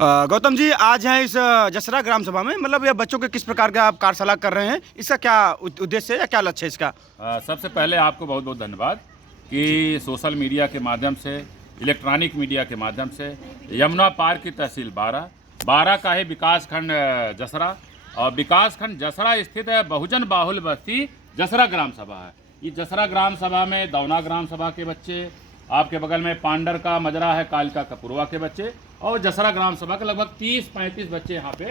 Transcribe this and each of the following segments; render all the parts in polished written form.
गौतम जी आज हैं इस जसरा ग्राम सभा में, मतलब ये बच्चों के किस प्रकार का आप कार्यशाला कर रहे हैं, इसका क्या उद्देश्य है या क्या लक्ष्य है इसका? सबसे पहले आपको बहुत बहुत धन्यवाद कि सोशल मीडिया के माध्यम से, इलेक्ट्रॉनिक मीडिया के माध्यम से यमुना पार की तहसील बारह का ही विकासखंड जसरा और विकासखंड जसरा स्थित है बहुजन बाहुल बस्ती जसरा ग्राम सभा है। ये जसरा ग्राम सभा में दौना ग्राम सभा के बच्चे, आपके बगल में पांडर का मजरा है कालिका कपूरवा के बच्चे और जसरा ग्राम सभा के लगभग 30-35 बच्चे यहाँ पे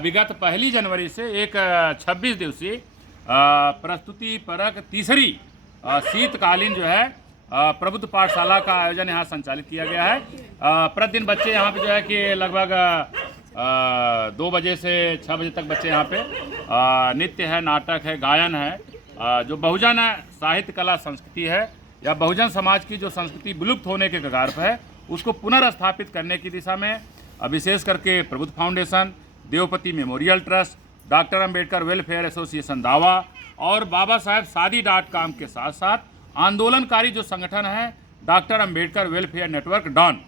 विगत 1 जनवरी से एक 26 दिवसीय प्रस्तुति परक तीसरी शीतकालीन जो है प्रबुद्ध पाठशाला का आयोजन यहाँ संचालित किया गया है। प्रतिदिन बच्चे यहाँ पे जो है कि लगभग 2 बजे से 6 बजे तक बच्चे यहाँ पे नृत्य है, नाटक है, गायन है, जो बहुजन साहित्य कला संस्कृति है या बहुजन समाज की जो संस्कृति विलुप्त होने के कगार पर है उसको पुनर्स्थापित करने की दिशा में विशेष करके प्रबुद्ध foundation, Devpati memorial trust, doctor Ambedkar welfare association दावा और बाबा साहेब शादी.com के साथ साथ आंदोलनकारी जो संगठन है डॉक्टर अंबेडकर वेलफेयर नेटवर्क डॉन,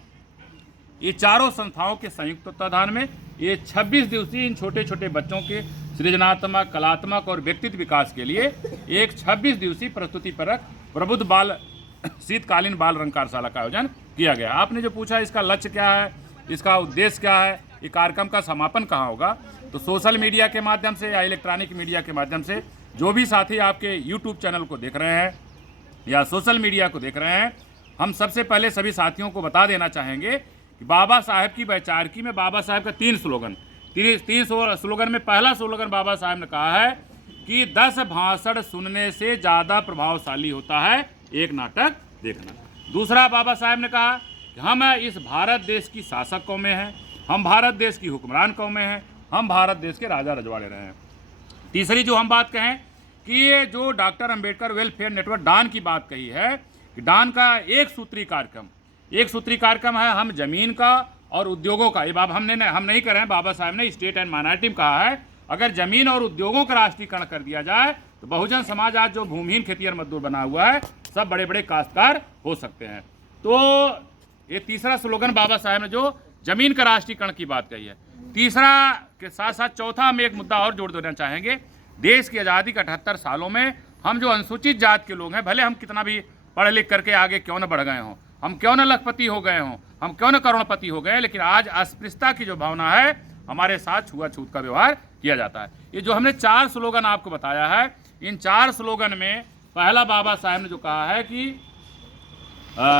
ये चारों संस्थाओं के संयुक्त तत्वाधान में ये 26 दिवसीय इन छोटे छोटे बच्चों के सृजनात्मक, कलात्मक और व्यक्तित्व विकास के लिए एक 26 दिवसीय प्रस्तुति परक प्रबुद्ध बाल शीतकालीन बाल रंग कार्यशाला का आयोजन किया गया। आपने जो पूछा इसका लक्ष्य क्या है, इसका उद्देश्य क्या है, ये कार्यक्रम का समापन कहाँ होगा, तो सोशल मीडिया के माध्यम से या इलेक्ट्रॉनिक मीडिया के माध्यम से जो भी साथी आपके यूट्यूब चैनल को देख रहे हैं या सोशल मीडिया को देख रहे हैं, हम सबसे पहले सभी साथियों को बता देना चाहेंगे कि बाबा साहेब की वैचारिकी में बाबा साहेब का 3 स्लोगन में पहला स्लोगन बाबा साहेब ने कहा है कि 10 भाषण सुनने से ज़्यादा प्रभावशाली होता है एक नाटक देखना। दूसरा बाबा साहेब ने कहा कि हम इस भारत देश की शासक कौमें हैं, हम भारत देश की हुक्मरान कौमें हैं, हम भारत देश के राजा रजवाड़े रहे हैं। तीसरी जो हम बात कहें कि ये जो डॉक्टर अंबेडकर वेलफेयर नेटवर्क डॉन की बात कही है कि डॉन का एक सूत्री कार्यक्रम है हम जमीन का और उद्योगों का। ये हम नहीं कर रहे हैं, बाबा साहब ने स्टेट एंड माइनॉरिटी में कहा है अगर जमीन और उद्योगों का राष्ट्रीयकरण कर दिया जाए तो बहुजन समाज आज जो भूमिहीन खेतिहर मजदूर बना हुआ है सब बड़े बड़े काश्तकार हो सकते हैं। तो ये तीसरा स्लोगन बाबा साहब ने जो जमीन का राष्ट्रीयकरण की बात कही है। तीसरा के साथ साथ चौथा हम एक मुद्दा और जोड़ देना चाहेंगे, देश की आज़ादी के 78 सालों में हम जो अनुसूचित जात के लोग हैं, भले हम कितना भी पढ़ लिख करके आगे क्यों न बढ़ गए हों, हम क्यों न लखपति हो गए हों, हम क्यों न करोड़पति हो गए, लेकिन आज अस्पृश्यता की जो भावना है हमारे साथ छुआछूत का व्यवहार किया जाता है। ये जो हमने 4 स्लोगन आपको बताया है, इन 4 स्लोगन में पहला बाबा साहब ने जो कहा है कि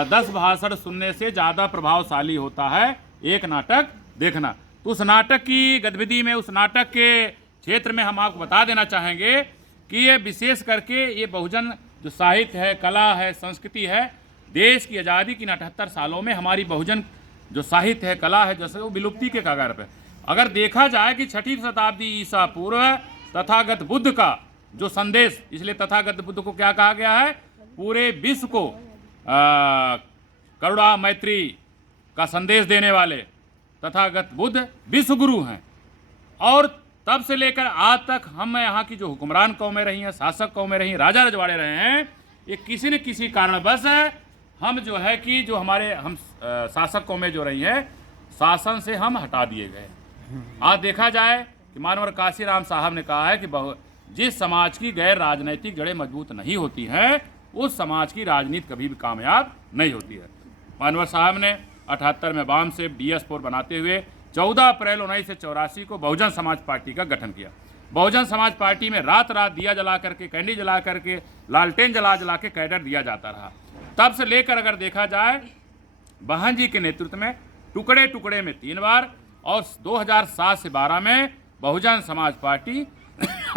10 भाषण सुनने से ज़्यादा प्रभावशाली होता है एक नाटक देखना। तो उस नाटक की गतिविधि में, उस नाटक के क्षेत्र में हम आपको बता देना चाहेंगे कि ये विशेष करके ये बहुजन जो साहित्य है, कला है, संस्कृति है, देश की आज़ादी की 78 सालों में हमारी बहुजन जो साहित्य है, कला है, जैसे वो विलुप्ति के कगार पर। अगर देखा जाए कि 6वीं शताब्दी ईसा पूर्व तथागत बुद्ध का जो संदेश, इसलिए तथागत बुद्ध को क्या कहा गया है, पूरे विश्व को करुणा मैत्री का संदेश देने वाले तथागत बुद्ध विश्व गुरु हैं। और तब से लेकर आज तक हम यहाँ की जो हुक्मरान कौमें रही हैं, शासक कौमें रही, राजा रजवाड़े रहे हैं, ये किसी न किसी कारणवश हम जो है कि जो हमारे हम शासक कौमें जो रही हैं, शासन से हम हटा दिए गए। आज देखा जाए कि मानवर काशीराम साहब ने कहा है कि जिस समाज की गैर राजनैतिक जड़ें मजबूत नहीं होती हैं उस समाज की राजनीति कभी भी कामयाब नहीं होती है। मानवर साहब ने 78 में बाम से DS4 बनाते हुए 14 अप्रैल 1984 को बहुजन समाज पार्टी का गठन किया। बहुजन समाज पार्टी में रात रात दिया जला करके, कैंडी जला करके, लालटेन जला के कैडर दिया जाता रहा। तब से लेकर अगर देखा जाए बहन जी के नेतृत्व में टुकड़े टुकड़े में 3 बार और 2007 से 12 में बहुजन समाज पार्टी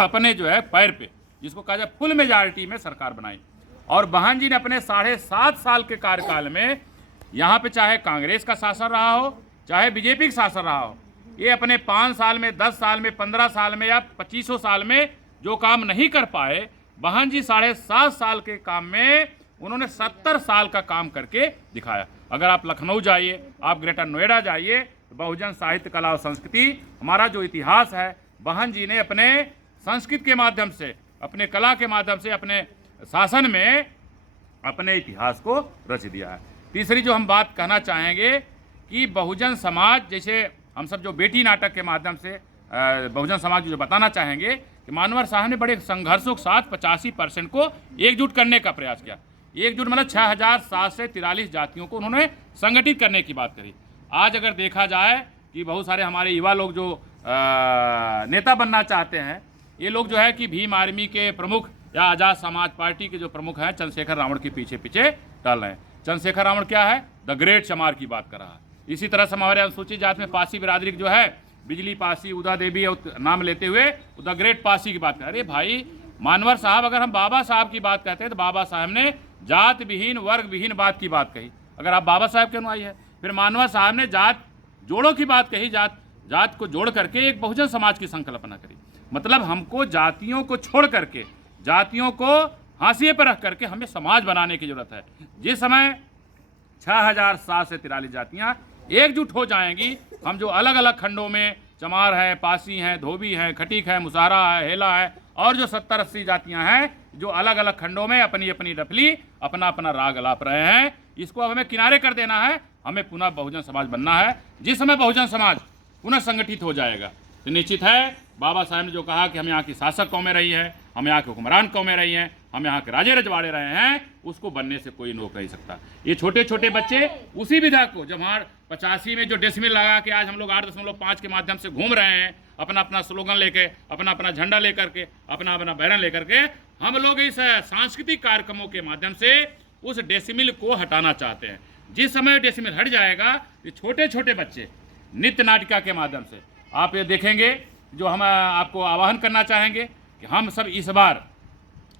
अपने जो है पैर पे, जिसको कहा जाए फुल मेजॉरिटी में सरकार बनाई। और बहन जी ने अपने 7.5 साल के कार्यकाल में यहाँ पे चाहे कांग्रेस का शासन रहा हो, चाहे बीजेपी का शासन रहा हो, ये अपने 5 साल में, 10 साल में, 15 साल में या 25 साल में जो काम नहीं कर पाए, बहन जी 7.5 साल के काम में उन्होंने 70 साल का काम करके दिखाया। अगर आप लखनऊ जाइए, आप ग्रेटर नोएडा जाइए, तो बहुजन साहित्य कला और संस्कृति हमारा जो इतिहास है, बहन जी ने अपने संस्कृत के माध्यम से, अपने कला के माध्यम से, अपने शासन में अपने इतिहास को रच दिया है। तीसरी जो हम बात कहना चाहेंगे कि बहुजन समाज, जैसे हम सब जो बेटी नाटक के माध्यम से बहुजन समाज को जो बताना चाहेंगे कि मानवर साहब ने बड़े संघर्षों के साथ 85% को एकजुट करने का प्रयास किया। एकजुट मतलब 6,743 जातियों को उन्होंने संगठित करने की बात करी। आज अगर देखा जाए कि बहुत सारे हमारे युवा लोग जो नेता बनना चाहते हैं, ये लोग जो है कि भीम आर्मी के प्रमुख या आज़ाद समाज पार्टी के जो प्रमुख हैं चंद्रशेखर रावण के पीछे पीछे टहल रहे हैं। चंद्रशेखर रावण क्या है? द ग्रेट चमार की बात कर रहा है। इसी तरह से हमारे अनुसूचित जात में पासी बिरादरी जो है, बिजली पासी, उदा देवी नाम लेते हुए द ग्रेट पासी की बात कर। अरे भाई मानवर साहब, अगर हम बाबा साहब की बात कहते हैं तो बाबा साहब ने जात विहीन वर्ग विहीन बात की बात कही। अगर आप बाबा साहब के अनुयायी है, फिर मानवर साहब ने जात जोड़ों की बात कही, जात को जोड़ करके एक बहुजन समाज की संकल्पना करी। मतलब हमको जातियों को छोड़ करके, जातियों को हाशिए पर रख करके हमें समाज बनाने की जरूरत है। जिस समय 6,743 जातियां एकजुट हो जाएंगी, हम जो अलग अलग खंडों में चमार है, पासी हैं, धोबी हैं, खटीक है, मुसहरा है, हेला है और जो 70-80 जातियां हैं जो अलग अलग खंडों में अपनी अपनी डफली, अपना अपना राग अलाप रहे हैं, इसको अब हमें किनारे कर देना है। हमें पुनः बहुजन समाज बनना है। जिस समय बहुजन समाज पुनः संगठित हो जाएगा तो निश्चित है बाबा साहब ने जो कहा कि हम यहाँ की शासक कौमें रही हैं, हम यहाँ के हुक्मरान कौमें रही हैं, हम यहाँ के राजे रजवाड़े रहे हैं, उसको बनने से कोई रोक नहीं सकता। ये छोटे छोटे बच्चे उसी विधा को, जब हमारे 85 में जो डेसिमल लगा के आज हम लोग 8.5 के माध्यम से घूम रहे हैं, अपना अपना स्लोगन लेके, अपना अपना झंडा लेकर के, अपना अपना बैनर लेकर के, हम लोग इस सांस्कृतिक कार्यक्रमों के माध्यम से उस डेसिमल को हटाना चाहते हैं। जिस समय डेसिमल हट जाएगा, ये छोटे छोटे बच्चे नित्य नाटिका के माध्यम से आप ये देखेंगे। जो हम आपको आह्वान करना चाहेंगे कि हम सब इस बार,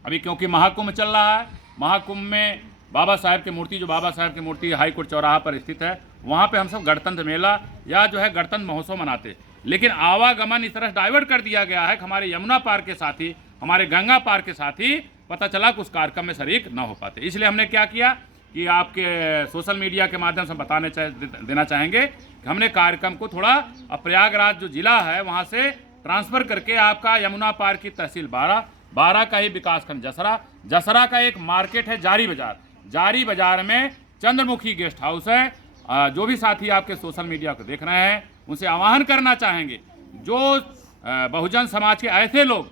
अभी क्योंकि महाकुंभ चल रहा है, महाकुंभ में बाबा साहब की मूर्ति, जो बाबा साहब की मूर्ति हाईकोर्ट चौराहा पर स्थित है, वहाँ पे हम सब गणतंत्र मेला या जो है गणतंत्र महोत्सव मनाते। लेकिन आवागमन इस तरह डाइवर्ट कर दिया गया है कि हमारे यमुना पार के साथ ही, हमारे गंगा पार के साथ ही पता चला कि उस कार्यक्रम में शरीक न हो पाते। इसलिए हमने क्या किया कि आपके सोशल मीडिया के माध्यम से देना चाहेंगे कि हमने कार्यक्रम को थोड़ा प्रयागराज जो जिला है वहाँ से ट्रांसफ़र करके आपका यमुना पार की तहसील बारा का ही विकासखंड जसरा का एक मार्केट है जारी बाजार में चंद्रमुखी गेस्ट हाउस है। जो भी साथी आपके सोशल मीडिया को देख रहे हैं उनसे आह्वान करना चाहेंगे, जो बहुजन समाज के ऐसे लोग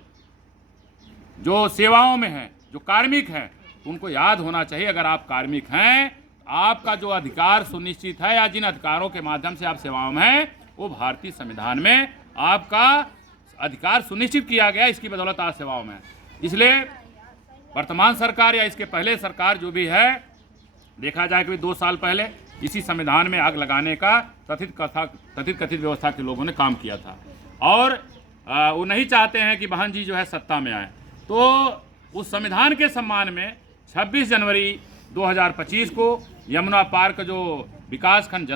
जो सेवाओं में हैं, जो कार्मिक हैं, उनको याद होना चाहिए अगर आप कार्मिक हैं, आपका जो अधिकार सुनिश्चित है या जिन अधिकारों के माध्यम से आप सेवाओं में हैं, वो भारतीय संविधान में आपका अधिकार सुनिश्चित किया गया, इसकी बदौलत आज सेवाओं में। इसलिए वर्तमान सरकार या इसके पहले सरकार जो भी है, देखा जाए कि 2 साल पहले इसी संविधान में आग लगाने का कथित कथित व्यवस्था के लोगों ने काम किया था और वो नहीं चाहते हैं कि बहन जी जो है सत्ता में आए। तो उस संविधान के सम्मान में 26 जनवरी 2025 को यमुना पार का जो विकासखंड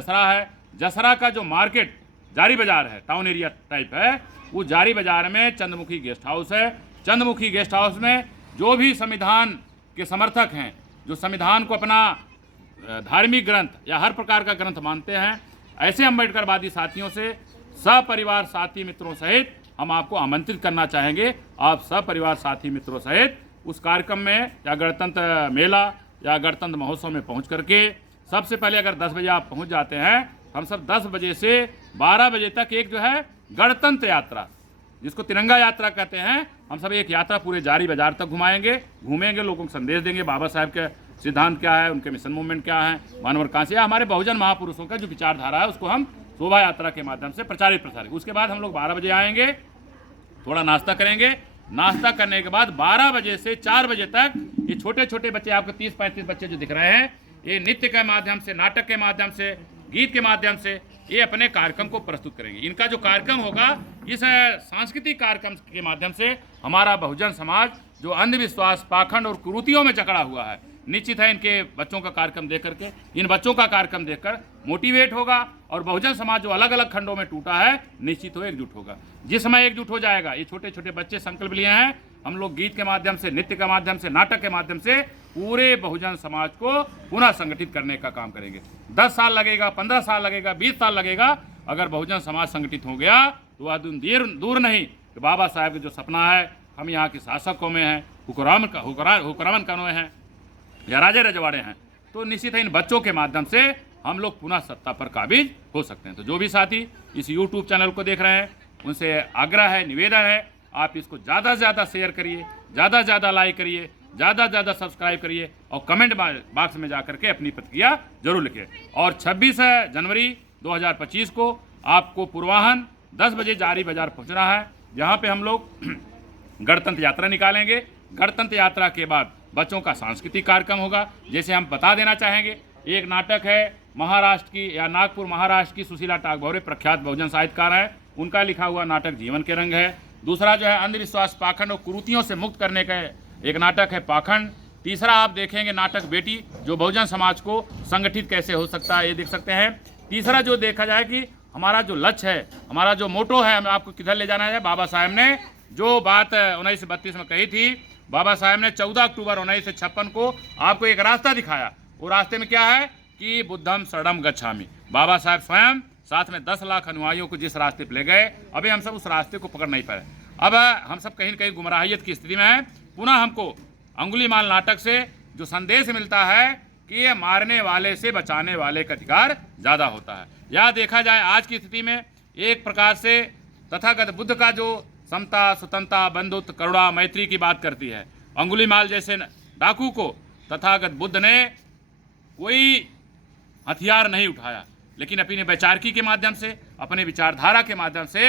जसरा का जो मार्केट जारी बाजार है, टाउन एरिया टाइप है, वो जारी बाजार में चंद्रमुखी गेस्ट हाउस है। चंद्रमुखी गेस्ट हाउस में जो भी संविधान के समर्थक हैं, जो संविधान को अपना धार्मिक ग्रंथ या हर प्रकार का ग्रंथ मानते हैं, ऐसे अम्बेडकरवादी साथियों से सपरिवार साथी मित्रों सहित हम आपको आमंत्रित करना चाहेंगे। आप सपरिवार साथी मित्रों सहित उस कार्यक्रम में या गणतंत्र मेला या गणतंत्र महोत्सव में पहुंच करके, सबसे पहले अगर 10 बजे आप पहुंच जाते हैं, हम सब 10 बजे से 12 बजे तक एक जो है गणतंत्र यात्रा, जिसको तिरंगा यात्रा कहते हैं, हम सब एक यात्रा पूरे जारी बाजार तक घूमेंगे, लोगों को संदेश देंगे बाबा साहब के सिद्धांत क्या है, उनके मिशन मूवमेंट क्या है, मानवर कहाँ से, हमारे बहुजन महापुरुषों का जो विचारधारा है उसको हम शोभा यात्रा के माध्यम से प्रचारित। उसके बाद हम लोग 12 बजे आएंगे, थोड़ा नाश्ता करेंगे। नाश्ता करने के बाद 12 बजे से 4 बजे तक ये छोटे छोटे बच्चे, आपको 30-35 बच्चे जो दिख रहे हैं, ये नृत्य के माध्यम से, नाटक के माध्यम से, गीत के माध्यम से ये अपने कार्यक्रम को प्रस्तुत करेंगे। इनका जो कार्यक्रम होगा, इस सांस्कृतिक कार्यक्रम के माध्यम से हमारा बहुजन समाज जो अंधविश्वास, पाखंड और कुरीतियों में जकड़ा हुआ है, निश्चित है इनके बच्चों का कार्यक्रम देख करके, इन बच्चों का कार्यक्रम देखकर मोटिवेट होगा और बहुजन समाज जो अलग अलग खंडों में टूटा है, निश्चित हो एकजुट होगा। जिस समय एकजुट हो जाएगा, ये छोटे छोटे बच्चे संकल्प लिए हैं, हम लोग गीत के माध्यम से, नृत्य के माध्यम से, नाटक के माध्यम से पूरे बहुजन समाज को पुनः संगठित करने का काम करेंगे। 10 साल लगेगा, 15 साल लगेगा, 20 साल लगेगा, अगर बहुजन समाज संगठित हो गया तो वह दूर नहीं कि बाबा साहब का जो सपना है, हम यहाँ के शासकों में हैं, हुक्रामन कनों हैं या राजे रजवाड़े हैं, तो निश्चित है इन बच्चों के माध्यम से हम लोग पुनः सत्ता पर काबिज हो सकते हैं। तो जो भी साथी इस यूट्यूब चैनल को देख रहे हैं उनसे आग्रह है, निवेदन है, आप इसको ज़्यादा से ज़्यादा शेयर करिए, ज़्यादा से ज़्यादा लाइक करिए, ज़्यादा से ज़्यादा सब्सक्राइब करिए और कमेंट बॉक्स में जा करके अपनी प्रतिक्रिया जरूर लिखें। और 26 जनवरी 2025 को आपको पूर्वाह्न 10 बजे जारी बाजार पहुंचना है, जहां पे हम लोग गणतंत्र यात्रा निकालेंगे। गणतंत्र यात्रा के बाद बच्चों का सांस्कृतिक कार्यक्रम होगा। जैसे हम बता देना चाहेंगे, एक नाटक है महाराष्ट्र की या नागपुर महाराष्ट्र की सुशीला टागभौरे प्रख्यात बहुजन साहित्यकार है, उनका लिखा हुआ नाटक जीवन के रंग है। दूसरा जो है अंधविश्वास, पाखंड और कुरीतियों से मुक्त करने का एक नाटक है पाखंड। तीसरा आप देखेंगे नाटक बेटी, जो बहुजन समाज को संगठित कैसे हो सकता है ये देख सकते हैं। तीसरा जो देखा जाए कि हमारा जो लक्ष्य है, हमारा जो मोटो है, हमें आपको किधर ले जाना है। बाबा साहेब ने जो बात 1932 में कही थी, बाबा साहेब ने 14 अक्टूबर 1956 को आपको एक रास्ता दिखाया। वो रास्ते में क्या है कि बुद्धम शरणम गच्छामि। बाबा साहेब स्वयं साथ में 10 लाख अनुयायियों को जिस रास्ते पर ले गए, अभी हम सब उस रास्ते को पकड़ नहीं पाए। अब हम सब कहीं न कहीं गुमराहियत की स्थिति में हैं। पुनः हमको अंगुलीमाल नाटक से जो संदेश मिलता है कि ये मारने वाले से बचाने वाले का अधिकार ज़्यादा होता है। या देखा जाए आज की स्थिति में एक प्रकार से तथागत बुद्ध का जो समता, स्वतंत्रता, बंधुत्व, करुणा, मैत्री की बात करती है, अंगुलीमाल जैसे डाकू को तथागत बुद्ध ने कोई हथियार नहीं उठाया, लेकिन अपनी वैचारिकी के माध्यम से, अपने विचारधारा के माध्यम से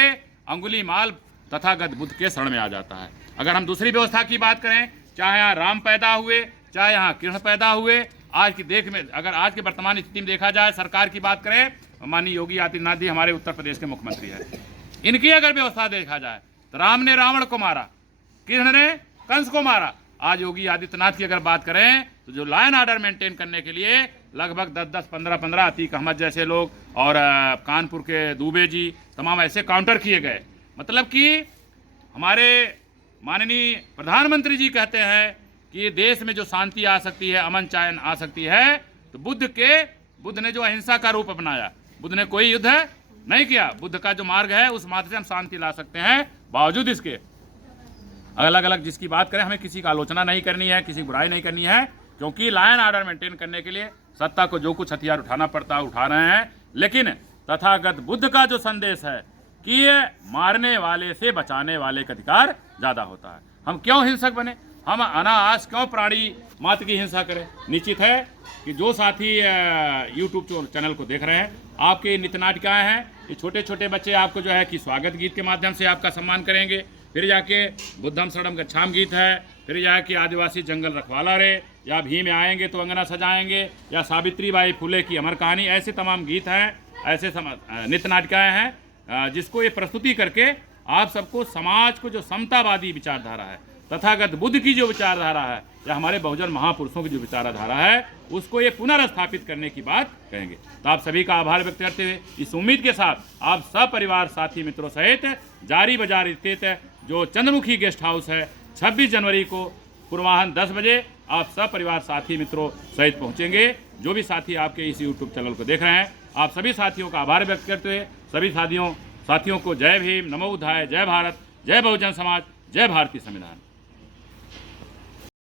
अंगुलीमाल तथागत बुद्ध के शरण में आ जाता है। अगर हम दूसरी व्यवस्था की बात करें, चाहे यहाँ राम पैदा हुए, चाहे यहाँ कृष्ण पैदा हुए, आज की अगर आज के वर्तमान स्थिति में देखा जाए, सरकार की बात करें, माननीय योगी आदित्यनाथ जी हमारे उत्तर प्रदेश के मुख्यमंत्री हैं, इनकी अगर व्यवस्था देखा जाए तो राम ने रावण को मारा, कृष्ण ने कंस को मारा। आज योगी आदित्यनाथ की अगर बात करें तो जो लाइन ऑर्डर मेंटेन करने के लिए लगभग 10-10, 15-15 अतीक अहमद जैसे लोग और कानपुर के दुबे जी, तमाम ऐसे काउंटर किए गए। मतलब कि हमारे माननीय प्रधानमंत्री जी कहते हैं कि देश में जो शांति आ सकती है, अमन चैन आ सकती है, तो बुद्ध ने जो अहिंसा का रूप अपनाया, बुद्ध ने कोई युद्ध नहीं किया, बुद्ध का जो मार्ग है उस मार्ग से हम शांति ला सकते हैं। बावजूद इसके अलग अलग जिसकी बात करें, हमें किसी का आलोचना नहीं करनी है, किसी बुराई नहीं करनी है, क्योंकि लाइन ऑर्डर मेंटेन करने के लिए सत्ता को जो कुछ हथियार उठाना पड़ता है उठा रहे हैं। लेकिन तथागत बुद्ध का जो संदेश है कि ये मारने वाले से बचाने वाले का अधिकार ज़्यादा होता है। हम क्यों हिंसक बने, हम अनायास क्यों प्राणी मात्र की हिंसा करें। निश्चित है कि जो साथी यूट्यूब चैनल को देख रहे हैं, आपके नित्य नाटिकाएँ हैं, ये छोटे छोटे बच्चे आपको जो है कि स्वागत गीत के माध्यम से आपका सम्मान करेंगे, फिर जाके बुद्धम शरणम गच्छाम गीत है, फिर जाके आदिवासी जंगल रखवाला रे, या भीम में आएंगे तो अंगना सजाएंगे, या सावित्री बाई फुले की अमर कहानी, ऐसे तमाम गीत हैं, ऐसे नित्य नाटिकाएँ हैं जिसको ये प्रस्तुति करके आप सबको समाज को जो समतावादी विचारधारा है, तथागत बुद्ध की जो विचारधारा है, या हमारे बहुजन महापुरुषों की जो विचारधारा है, उसको ये पुनर्स्थापित करने की बात कहेंगे। तो आप सभी का आभार व्यक्त करते हुए इस उम्मीद के साथ आप सब परिवार साथी मित्रों सहित जारी बाजार स्थित जो चंद्रमुखी गेस्ट हाउस है 26 जनवरी को पूर्वाह्न 10 बजे आप सब परिवार साथी मित्रों सहित पहुंचेंगे। जो भी साथी आपके इस यूट्यूब चैनल को देख रहे हैं, आप सभी साथियों का आभार व्यक्त करते हुए सभी साथियों को जय भीम, नमो बुद्धाय, जय भारत, जय बहुजन समाज, जय भारतीय संविधान।